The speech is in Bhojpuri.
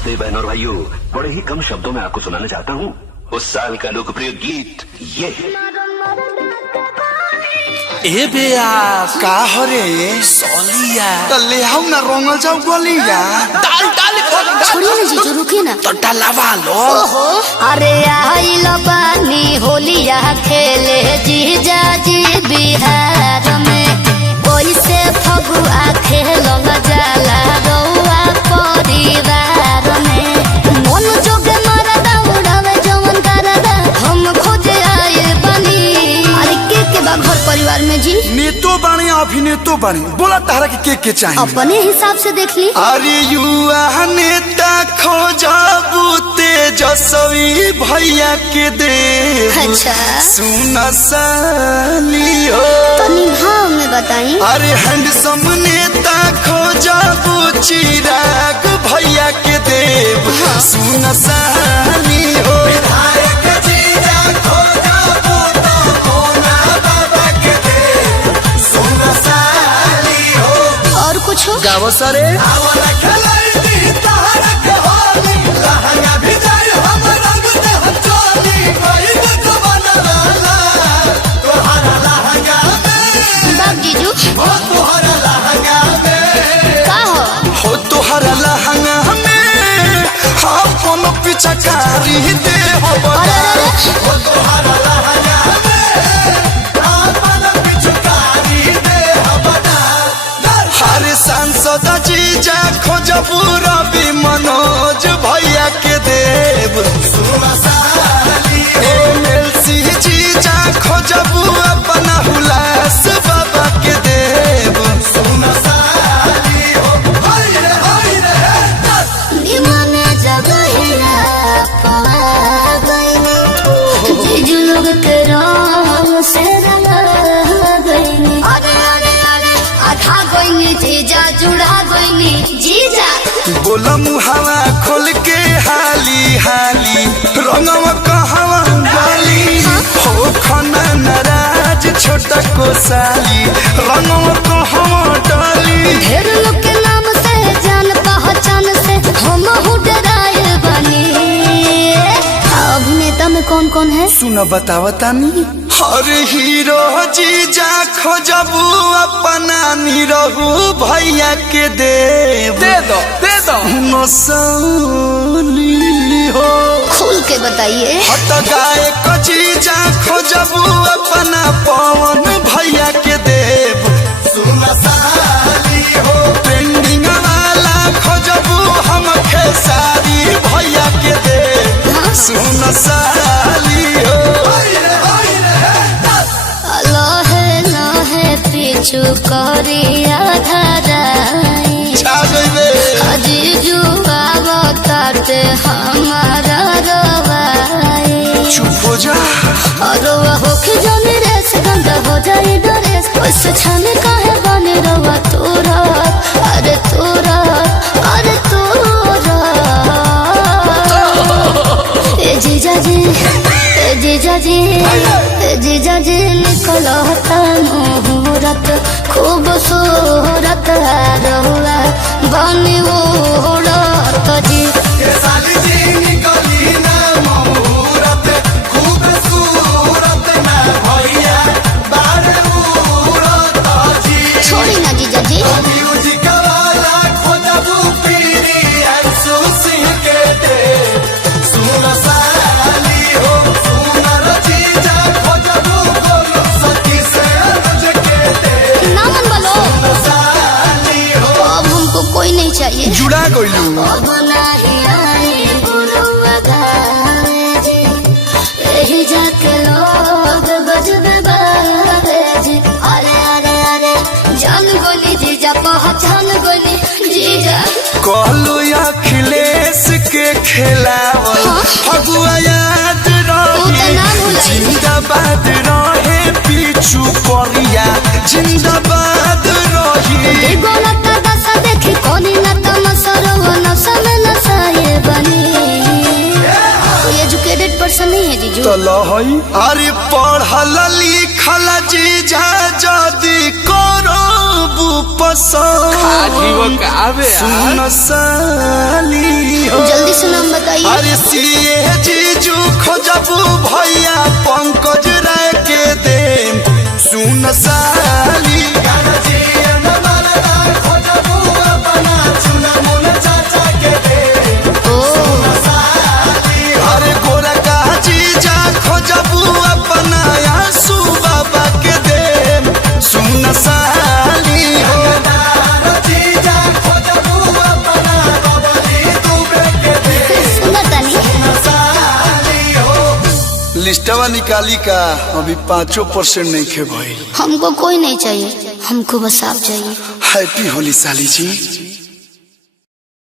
नमस्ते बहनों और भाइयों, बड़े ही कम शब्दों में आपको सुनाना चाहता हूँ उस साल का लोकप्रिय गीत ये। ए बेयास का हरे सोलिया तले हम ना रोंगल जाऊ गोलिया डाल छोड़िए ना जीजू, रुकिए ना। तो डलवा लो। ओहो, अरे आइल बानी होलिया खेले जीजा जी बिहार में, कैसे फगुआ खेलल जाला रउआ परिवार में। मन जोगे मरदा उड़ावे जवन करदा, हम खोजे आइल बानी। अरे के बा घर परिवार में जी? नेतो बाणी अभिनेतो बाणी, बोला तारा के चाहिए? अपने हिसाब से देख ली। अरे युवा नेता खोजबू तेजस्वी भैया के दे। अच्छा सुन साली हो तनी भाव में बताई। अरे हैंडसम नेता खोजबू चिराग भैया के देव। सुन साली हो विधायक जीजा खोजबू तो मोना बाबा के देव। सुन साली हो और कुछ हो? गावो सरे आवला खलाई तारा के होली लहंगा भिजाई हम रंग दे हचोली कोई तो बनवाला तोहरा लहंगा में। बाप जीजू हो तोहरा लहंगा में का हो? तोहरा लहंगा में हम कोनो पिचकारी दे हो बता। हो तोहरा लहंगा में अपन पिचकारी दे हो बता। हर सांसद जीजा खोजबू रवि मनोज भैया के देव। MLC जीजा खोजबू अपना हुलास बाबा के देव। दीवाने जगहिया पा गईने, जीजू लोग के रंग से रंगा गईने। अरे अरे अरे आधा गईने जीजा, जुड़ा गईने जीजा। बोला मुहावा खोल के हाली हाली रंगवा कहवा डाली। हो खना नाराज छोटा कोसाली रंगवा कहवा डाली। ढेर लोग के नाम से जान पहचान से हम डराए बनी। अभिनेता में कौन कौन है? सुन बतावतानी। हर हीरो जीजा खोजबू अपना निरहू भैया के देव। दे दो नसली हो खुल के बताइए। हट गाय जीजा खोजबू अपना पवन भैया के देव। सुन साली हो ट्रेंडिंग वाला खोजबू हम खेसारी भैया के देव। सुन साली हो लहे लहे पीछू करिया धराई। छा गइबे जीजू आवताते हमारा रवाई। चुप हो जा। रवा होके जाने रेस गंदा हो जाए डरेस। वैसे छाने काहे बने रवा तोरा। अरे तोरा अरे तोरा। ए जीजा जी ए जीजा जी ए जीजा जी निकलो मुहूर्त खूबसूरत रहुआ बनी उड़त जी। ये साली जी निकली ना मुहूर्त खूबसूरत ना भैया बारे उड़त जी। छोड़ी ना जीजा जी। म्यूजिक वाला खोजबू पीरी अंशु सिंह के देव। सुन साली हो सुनर जीजा खोजबू बोलो सती से अनज के देव। नामन बोलो। साली हो अब हमको कोई नहीं चाहिए। जुड़ा गइलू। अब नहीं आई गुरुआ घरे जी, यही जाके लोग गजबे बारे जी। अरे अरे अरे जान गोली जीजा, पहचान गोली जीजा। कहलू अखिलेश के खिलावल फगुआ याद उ त ना रही। भुलाई। जिंदाबाद रहे पीछू परिया जिंदाबाद रही। गोला का दशा देखी कोनी न तमसरो नशा में नशाए बनी। कोई एजुकेटेड पर्सन नहीं है जीजू। तो लहई अरे पढ़ल लिखल जीजा जदी करबू पसंद सुन साली हो। जल्दी से नाम बताइए। अरे सीए जीजू खोजबू भैया पंकज राय के देम सुन साली। अरे गोरा का जीजा खोजबू अपना आंसू बाबा के देम सुन साली हो। लिस्टवा निकाली का अभी 5% नहीं खे भाई। हमको कोई नहीं चाहिए, हमको बस आप चाहिए। हैप्पी होली साली जी।